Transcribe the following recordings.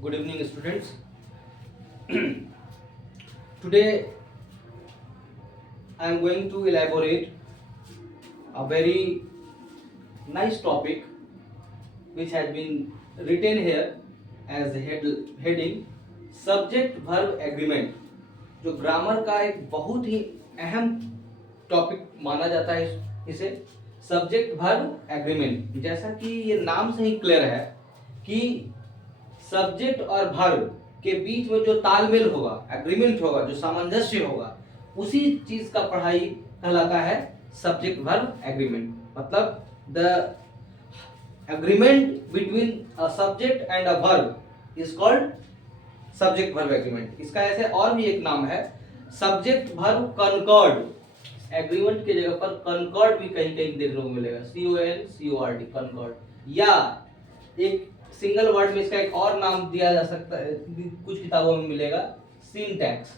Good evening, students. Today I am going to elaborate a very nice topic which has been written here as heading subject verb agreement, जो grammar का एक बहुत ही अहम topic माना जाता है इसे सब्जेक्ट वर्ब एग्रीमेंट। जैसा कि ये नाम से ही क्लियर है कि सब्जेक्ट और वर्ब के बीच में जो तालमेल होगा, एग्रीमेंट होगा, जो सामंजस्य होगा, उसी चीज का पढ़ाई कहलाता है सब्जेक्ट वर्ब एग्रीमेंट। मतलब the agreement between a subject and a verb is called subject verb agreement. इसका ऐसे और भी एक नाम है सब्जेक्ट वर्ब कनकॉर्ड। एग्रीमेंट की जगह पर कनकॉर्ड भी कहीं कहीं देखने को मिलेगा, CONCORD कनकॉर्ड। या एक सिंगल वर्ड में इसका एक और नाम दिया जा सकता है, कुछ किताबों में मिलेगा, सिंटैक्स।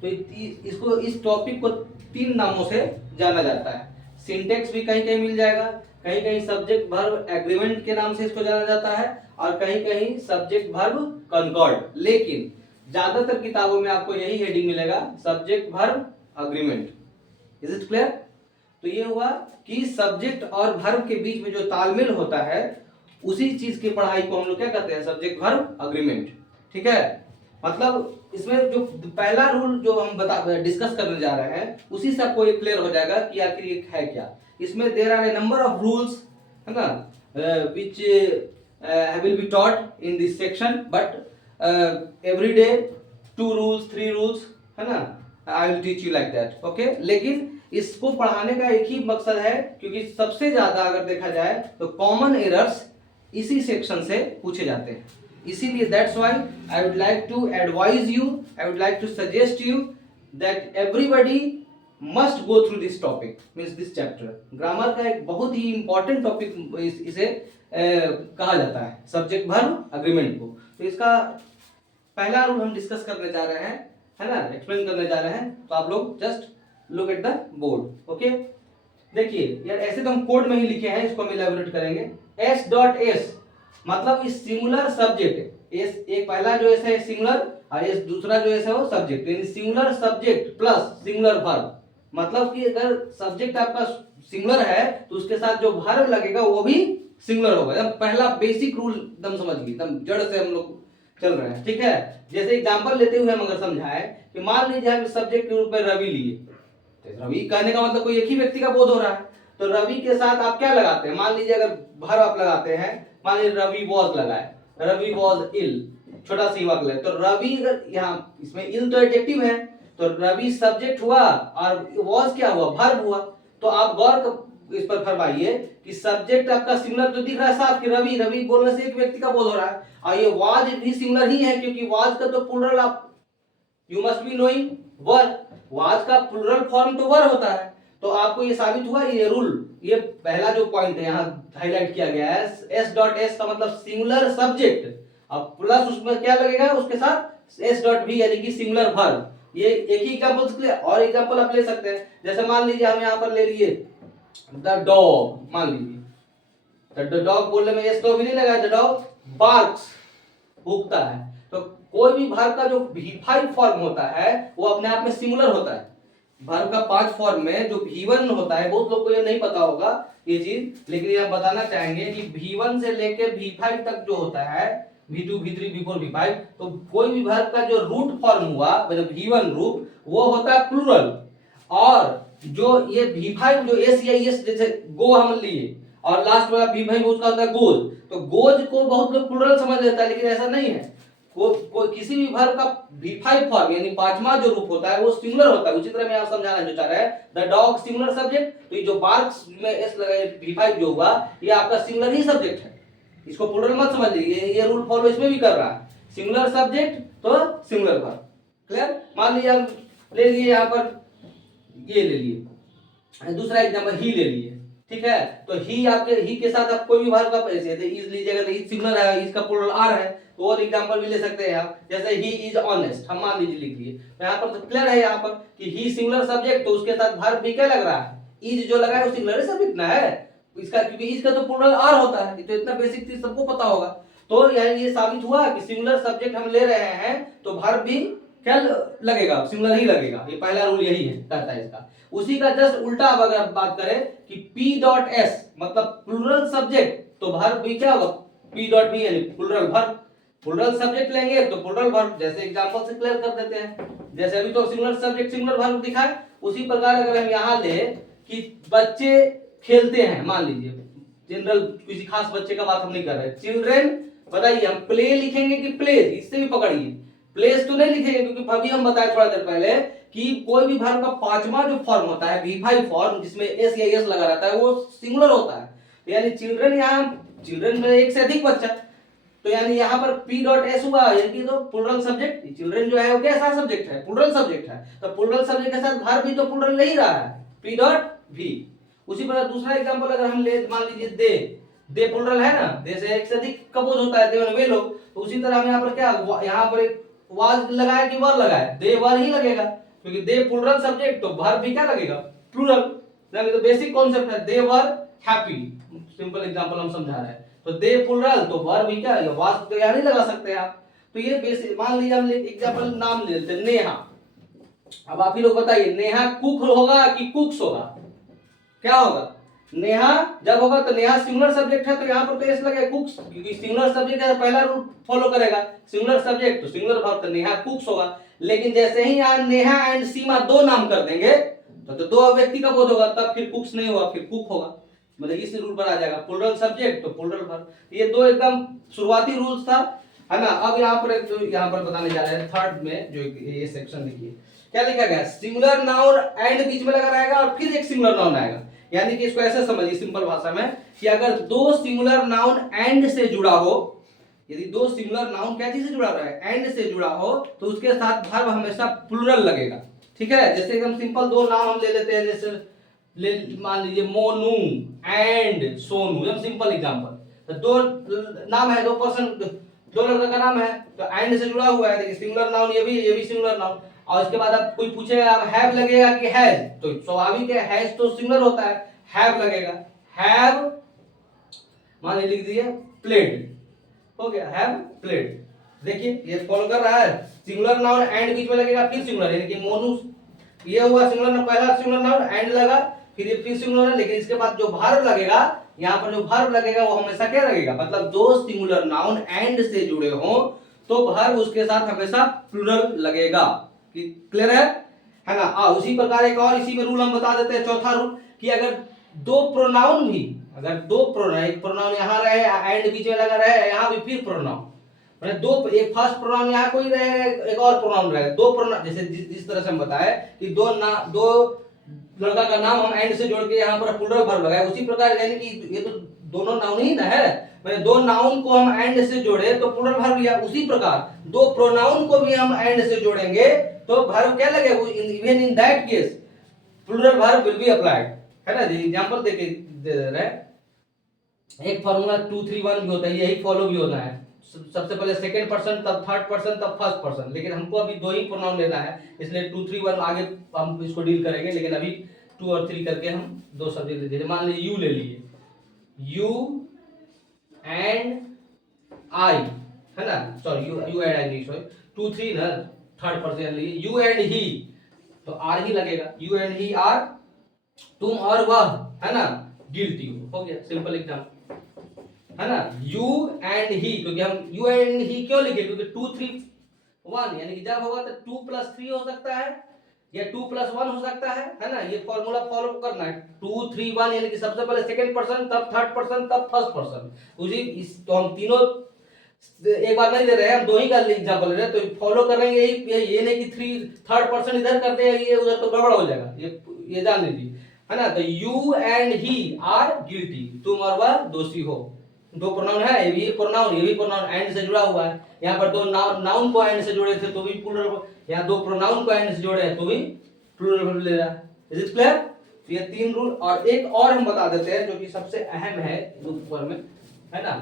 तो इसको इस टॉपिक को 3 नामों से जाना जाता है। सिंटैक्स भी कहीं कहीं मिल जाएगा, कहीं कहीं सब्जेक्ट वर्ब एग्रीमेंट के नाम से इसको जाना जाता है, और कहीं कहीं सब्जेक्ट वर्ब कनकॉर्ड। लेकिन ज्यादातर किताबों में आपको यही हेडिंग मिलेगा, subject verb agreement. Is it clear? तो ये हुआ कि सब्जेक्ट और वर्ब के बीच में जो तालमेल होता है, उसी चीज की पढ़ाई को हम लोग क्या कहते हैं, सब्जेक्ट वर्ब एग्रीमेंट। ठीक है, मतलब इसमें जो पहला रूल जो हम डिस्कस करने जा रहे हैं, उसी से आपको ये क्लियर हो जाएगा कि आखिर ये है क्या। इसमें there are a number of rules, है ना, which will be taught in this section, but every day 2 rules 3 rules, है ना, I will teach you like that. Okay, लेकिन इसको पढ़ाने का एक ही मकसद है, क्योंकि सबसे ज्यादा अगर देखा जाए तो कॉमन एरर्स इसी सेक्शन से पूछे जाते हैं। इसीलिए that's why I would like to advise you, I would like to suggest you that everybody must go through this topic, means this chapter. Grammar का एक बहुत ही इंपॉर्टेंट टॉपिक इसे कहा जाता है, सब्जेक्ट वर्ब एग्रीमेंट को। तो इसका पहला रूल हम डिस्कस करने जा रहे हैं, है ना, एक्सप्लेन करने जा रहे हैं। तो आप लोग just look at the board. Okay, देखिए यार, ऐसे तो हम कोड में ही लिखे हैं, इसको हम इलैबोरेट करेंगे। S.S मतलब इस सिंगुलर सब्जेक्ट, एस एक पहला जो एस है सिंगुलर, और एस दूसरा जो एस है वो सब्जेक्ट, यानी singular subject plus singular verb. मतलब कि अगर सब्जेक्ट आपका सिंगुलर है तो उसके साथ जो वर्ब लगेगा वो भी सिंगुलर होगा। एकदम पहला बेसिक रूल एकदम समझ लीजिए, एकदम जड़ से हम लोग चल रहे हैं। ठीक है, जैसे एग्जांपल लेते हुए हम अगर समझाएं कि मान लीजिए हम सब्जेक्ट के रूप में रवि लिए, तो रवि कहने का मतलब कोई एक ही व्यक्ति का बोध हो रहा है, तो रवि के साथ आप क्या लगाते हैं, मान लीजिए अगर वर्ब आप लगाते हैं, मान लीजिए रवि वॉज लगाए, रवि वॉज इल, छोटा सी वाक ले, तो रवि अगर यहाँ इसमें इल तो एडजेक्टिव है, तो रवि सब्जेक्ट हुआ और वॉज क्या हुआ, वर्ब हुआ। तो आप गौर इस पर फरमाइए कि सब्जेक्ट आपका सिंगुलर तो दिख रहा है साफ कि रवि, रवि बोलने से एक व्यक्ति का बोध हो रहा है, और ये वाज भी सिंगुलर ही है, क्योंकि वाज का तो प्लूरल आप you must be knowing were, was का प्लूरल फॉर्म तो वर होता है। तो आपको ये साबित हुआ, ये रूल, ये पहला जो पॉइंट है यहाँ हाईलाइट किया गया है, S.S का मतलब सिंगुलर सब्जेक्ट, अब प्लस उसमें क्या लगेगा, उसके साथ S.V यानी कि सिंगुलर वर्ब। ये एक ही एग्जांपल के लिए और एग्जांपल आप ले सकते हैं। जैसे मान लीजिए हम यहाँ पर ले लिए द डॉग, मान लीजिए द डॉग बोलने में S तो भी नहीं लगा, द डॉग बार्क्स, भूखता है। तो कोई भी वर्ब का जो V5 फॉर्म होता है वो अपने आप में सिंगुलर होता है। वर्ब का 5 फॉर्म में जो V1 होता है, बहुत लोग को ये नहीं पता होगा ये चीज, लेकिन ये बताना चाहेंगे कि V1 से लेके V5 तक जो होता है, V2 V3 V4 V5, तो कोई भी वर्ब का जो रूट फॉर्म हुआ, मतलब V1 रूट, वो होता है प्लूरल। और जो ये V5 जो S या S, जैसे गो हम लिए और लास्ट वाला V5 उसका होता है गोज, तो गोज को बहुत लोग प्लूरल समझ लेता है, लेकिन ऐसा नहीं है। किसी भी वर्ब का V5 फॉर्म यानी पांचवा जो रूप होता है वो सिंगुलर होता है। उसी तरह मैं आप समझाना जो चाह रहा है, द डॉग सिंगुलर सब्जेक्ट, तो ये जो बार्क्स में एस लगा V5 जो हुआ, ये आपका सिंगुलर ही सब्जेक्ट है, इसको प्लूरल मत समझ लीजिए। ये रूल फॉलो इसमें भी कर रहा है, सिंगुलर सब्जेक्ट तो सिंगुलर वर्ब। क्लियर? मान लीजिए हम ले लिए यहाँ पर, ये ले लिए दूसरा एग्जांपल ही ले लिए, ठीक है, तो ही आपके ही के साथ आप कोई भी वर्ब का जैसे इज लीजिएगा तो इज सिंगुलर है, इसका प्लूरल आर है, तो और एग्जांपल भी ले सकते हैं आप। जैसे ही इज ऑनेस्ट, हम मान लीजिए लिख लिए, तो यहाँ पर तो क्लियर है यहाँ पर कि ही सिंगुलर सब्जेक्ट, तो उसके साथ वर्ब भी क्या लग रहा है, इज जो लगा है वो सिंगुलर सब्जेक्ट ना है इसका, क्योंकि इसका तो प्लूरल आर होता है। तो इतना बेसिक चीज सबको पता होगा। तो यानी ये साबित हुआ कि सिंगुलर सब्जेक्ट हम ले रहे हैं तो वर्ब भी क्या लगेगा, सिंगुलर ही लगेगा। ये पहला रूल यही है, कहता है इसका। उसी का जस्ट उल्टा अब अगर बात करें कि P डॉट एस मतलब प्लूरल सब्जेक्ट, तो वर्ब भी क्या होगा, P डॉट बी यानी प्लूरल वर्ब। प्लूरल सब्जेक्ट लेंगे तो प्लूरल वर्ब, जैसे एग्जांपल से क्लियर कर देते हैं। जैसे अभी तो सिंगुलर सब्जेक्ट सिंगुलर वर्ब दिखा है, उसी प्रकार अगर हम यहाँ ले कि बच्चे खेलते हैं, मान लीजिए जनरल किसी खास बच्चे का बात हम नहीं कर रहे, चिल्ड्रेन, बताइए हम प्ले लिखेंगे कि प्लेज, इससे भी पकड़िए। प्लेस तो नहीं लिखेंगे क्योंकि अभी हम बताए थोड़ा देर पहले कि कोई भी वर्ब का पांचवा जो फॉर्म होता है V5 फॉर्म, जिसमें एस या एस लगा रहता है, वो सिंगुलर होता है। यानी चिल्ड्रन, यहाँ चिल्ड्रन में एक से अधिक बच्चा, तो यानी यहाँ पर P डॉट एस हुआ, यानी तो प्लूरल सब्जेक्ट। चिल्ड्रन जो है वो कैसा सब्जेक्ट है, प्लूरल सब्जेक्ट है, तो प्लूरल सब्जेक्ट के साथ वर्ब भी तो प्लूरल ले ही रहा है, P डॉट V। उसी प्रकार दूसरा एग्जांपल अगर हम ले, मान लीजिए दे प्लूरल है ना, दे से एक से अधिक कपोज होता है, दे वे लोग। तो उसी तरह हम यहाँ पर क्या, यहाँ पर एक वाज लगाए कि वर लगाए, दे वर ही लगेगा, क्योंकि दे प्लूरल सब्जेक्ट तो वर्ब भी क्या लगेगा, प्लूरल। तो बेसिक कॉन्सेप्ट है, दे वर हैप्पी, सिंपल एग्जांपल हम समझा रहे हैं। तो दे प्लूरल तो वर्ब भी क्या, वाज तो यहाँ नहीं लगा सकते आप। तो ये बेसिक, मान लीजिए हम एग्जांपल नाम ले लेते हैं नेहा। अब आप ही लोग बताइए, नेहा कुक होगा कि कुक्स होगा, क्या होगा, नेहा जब होगा तो नेहा सिंगुलर सब्जेक्ट है तो यहाँ पर तो एस लगेगा, कुक्स, क्योंकि सिंगुलर सब्जेक्ट है, पहला रूल फॉलो करेगा, सिंगुलर सब्जेक्ट तो सिंगुलर वर्ब, तो नेहा कुक्स होगा। लेकिन जैसे ही यहाँ नेहा एंड सीमा दो नाम कर देंगे तो दो व्यक्ति का बोध होगा, तब फिर कुक्स नहीं होगा, फिर कुक होगा, मतलब इस रूल पर आ जाएगा, प्लूरल सब्जेक्ट तो प्लूरल वर्ब। ये दो एकदम शुरुआती रूल्स था, है ना। अब यहाँ पर बताने जा रहे हैं थर्ड में, जो ये सेक्शन देखिए क्या लिखा गया, सिंगुलर नाउन एंड बीच में लगा रहेगा और फिर एक सिंगुलर नाउन आएगा। यानी कि इसको ऐसे समझिए सिंपल भाषा में कि अगर दो सिंगुलर नाउन एंड से जुड़ा हो, यदि दो सिंगुलर नाउन क्या चीज से जुड़ा रहा है, एंड से जुड़ा हो, तो उसके साथ वर्ब हमेशा प्लूरल लगेगा, ठीक है। जैसे एकदम सिंपल दो नाम हम ले लेते हैं, जैसे मान लीजिए मोनू एंड सोनू, एकदम सिंपल एग्जांपल। तो दो नाम है, दो पर्सन, दो लड़का का नाम है, तो एंड से जुड़ा हुआ है, देखिए सिंगुलर नाउन, ये भी सिंगुलर नाउन। और इसके बाद अब कोई पूछेगा अब हैव लगेगा कि हैज, तो स्वाभाविक है हैज तो सिंगुलर होता है, हैव लगेगा, हैव मान लीजिए लिख दिए प्लेड, हो गया हैव प्लेड। देखिए ये फॉलो कर रहा है, सिंगुलर नाउन एंड बीच में लगेगा फिर सिंगुलर, यानी कि मोनू ये हुआ सिंगुलर नाउन, पहला सिंगुलर नाउन एंड लगा, फिर ये फिर सिंगुलर है, लेकिन इसके बाद जो वर्ब लगेगा, यहाँ पर जो वर्ब लगेगा वो हमेशा क्या लगेगा, मतलब दो सिंगुलर नाउन एंड से जुड़े हो तो वर्ब उसके साथ हमेशा प्लूरल लगेगा। क्लियर है ना। उसी प्रकार एक और इसी में रूल हम बता देते हैं, चौथा रूल, कि अगर दो प्रोनाउन भी, अगर दो प्रोनाउन, एक प्रोनाउन यहाँ रहे एंड बीच में लगा रहे, यहाँ भी फिर प्रोनाउन, मतलब दो, एक फर्स्ट प्रोनाउन यहाँ कोई रहेगा, एक और प्रोनाउन रहेगा, दो प्रोनाउन, जैसे जिस तरह से हम बताए कि दो लड़का का नाम हम एंड से जोड़ के यहाँ पर प्लूरल वर्ब लगाए, उसी प्रकार यानी कि ये तो दोनों नाउन ही ना है, मैंने दो नाउन को हम एंड से जोड़े तो प्लूरल वर्ब लिया, उसी प्रकार दो प्रोनाउन को भी हम एंड से जोड़ेंगे तो वर्ब क्या लगेगा, even in that case plural verb will be applied, है ना। एग्जांपल दे रहे हैं, एक फार्मूला 2 3 1 भी होता है, यही फॉलो भी होना है, सबसे पहले सेकंड पर्सन, तब थर्ड पर्सन, तब फर्स्ट पर्सन, लेकिन हमको अभी दो ही प्रोनाउन लेना है, इसलिए 2 3 1 आगे हम इसको डील करेंगे, लेकिन अभी 2 और 3 करके हम दो सब्जेक्ट ले लीजिए। मान लीजिए यू ले लिए, यू एंड आई, है ना, सॉरी यू एंड आई नहीं, सॉरी 2 3 ना, थर्ड पर्सन लिए, यू एंड ही तो आर ही लगेगा, यू एंड ही आर, तुम और वह, है ना, गिल्टी हो गया, सिंपल एग्जांपल, है ना। यू एंड ही, क्योंकि हम यू एंड ही क्यों लिखे, क्योंकि 2 3 1 यानी कि जब होगा तो 2 + 3 हो सकता है या 2 + 1 हो सकता है ना। ये फॉर्मूला फॉलो करना है, 2 3 1 यानी कि सबसे पहले सेकंड पर्सन, तब थर्ड पर्सन, तब फर्स्ट पर्सन, उसी इस तो हम तीनों एक बार नहीं दे रहे हैं, हम दो ही का एग्जांपल ले रहे हैं, तो फॉलो करेंगे यही, ये नहीं कि थर्ड पर्सन इधर कर दे ये उधर, तो गड़बड़ हो जाएगा, ये जान लीजिए, है ना। तो you and he are guilty, तुम और वह दोषी हो, दो प्रोनाउन है, ये भी प्रोनाउन, ये भी प्रोनाउन एंड से जुड़ा हुआ है, यहाँ पर दो नाउन को एंड से जोड़े थे तो भी प्लूरल, यहाँ दो प्रोनाउन को एंड से जोड़े हैं तो भी प्लूरल ले रहा है। Is it clear. तो ये तीन रूल, और एक और हम बता देते हैं जो कि सबसे अहम है ऊपर में, है ना।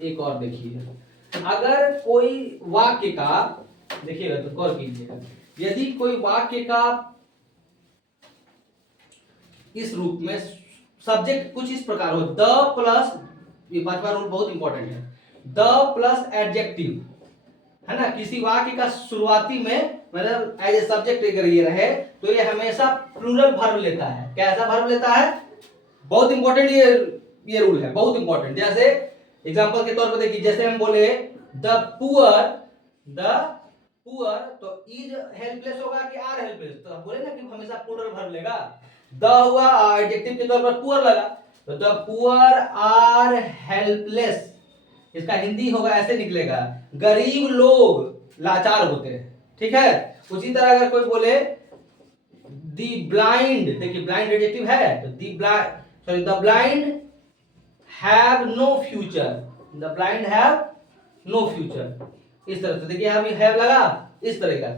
एक और देखिए, अगर कोई वाक्य का, देखिएगा तो गौर कीजिएगा, यदि कोई वाक्य का इस रूप में सब्जेक्ट कुछ इस प्रकार हो, द प्लस, ये पांचवा रूल बहुत इंपॉर्टेंट है, द प्लस एडजेक्टिव, है ना, किसी वाक्य का शुरुआती में मतलब एज ए सब्जेक्ट अगर ये रहे तो ये हमेशा प्लूरल वर्ब लेता है। कैसा वर्ब लेता है? बहुत इंपॉर्टेंट ये रूल है, बहुत इंपॉर्टेंट। जैसे एग्जांपल के तौर पर देखिए, जैसे हम बोले द पुअर, तो इज हेल्पलेस होगा कि आर हेल्पलेस? तो हम बोले ना कि हमेशा प्लूरल वर्ब लेगा। द हुआ एडजेक्टिव के तौर पर पुअर लगा, तो द पुअर आर हेल्पलेस, इसका हिंदी होगा ऐसे निकलेगा, गरीब लोग लाचार होते हैं। ठीक है। उसी तरह अगर कोई बोले दी ब्लाइंड, देखिए ब्लाइंड एडजेक्टिव है, तो the blind have no future, the blind have no future, इस तरह से देखिए यहाँ भी हैव लगा इस तरह का।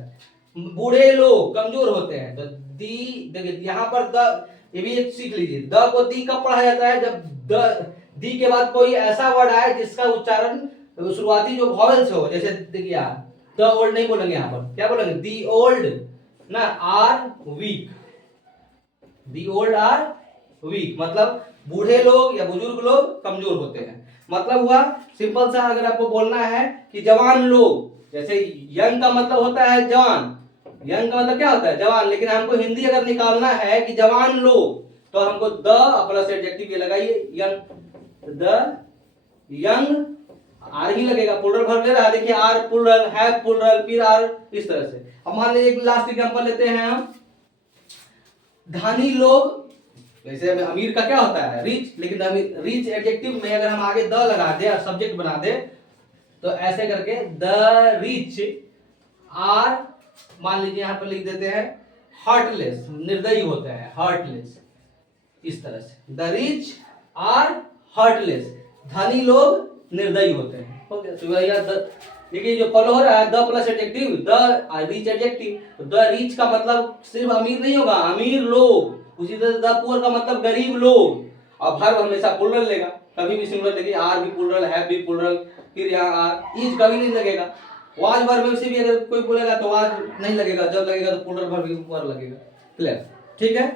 बूढ़े लोग कमजोर होते हैं, तो दी, देखिए यहाँ पर द, ये भी एक सीख लीजिए, द को दी कब पढ़ा जाता है? जब दी के बाद कोई ऐसा वर्ड आए जिसका उच्चारण शुरुआती जो वॉवेल्स हो, जैसे देखिए द ओल्ड नहीं बोलेंगे, यहाँ पर क्या बोलेंगे? दी ओल्ड ना are weak, the old are weak, मतलब बूढ़े लोग या बुजुर्ग लोग कमजोर होते हैं। मतलब हुआ सिंपल सा, अगर आपको बोलना है कि जवान लोग, जैसे यंग का मतलब होता है जवान, यंग का मतलब क्या होता है? जवान। लेकिन हमको हिंदी अगर निकालना है कि जवान लोग, तो हमको द प्लस एडजेक्टिव ये लगाइए, यंग, द यंग, आर ही लगेगा, प्लूरल वर्ब ले रहा है, देखिए आर प्लूरल, हैव प्लूरल, फिर आर, इस तरह से। अब मान लीजिए एक लास्ट एग्जांपल लेते हैं हम, धनी लोग, वैसे अमीर का क्या होता है? रिच, लेकिन रिच एडजेक्टिव में अगर हम आगे द लगा दे और सब्जेक्ट बना दे, तो ऐसे करके द रिच आर, मान लीजिए यहां पर लिख देते हैं हार्टलेस, निर्दयी होते हैं, हार्टलेस, इस तरह से द रिच आर हार्टलेस, धनी लोग निर्दयी होते हैं। हो गया। तो भैया देखिए जो फॉलो हो रहा है, the plus adjective, the rich adjective, तो द रिच का मतलब सिर्फ अमीर नहीं होगा, अमीर लोग। उसी तरह द पुअर का मतलब गरीब लोग, और वर्ब हमेशा प्लूरल लेगा, कभी भी सिंगुलर देखिए, आर भी प्लूरल, हैव भी प्लूरल, फिर यहाँ आर, इज कभी नहीं लगेगा। वाज वर्ब में से भी अगर कोई बोलेगा तो वाज नहीं लगेगा, जब लगेगा तो प्लूरल वर्ब लगेगा। क्लियर? ठीक है।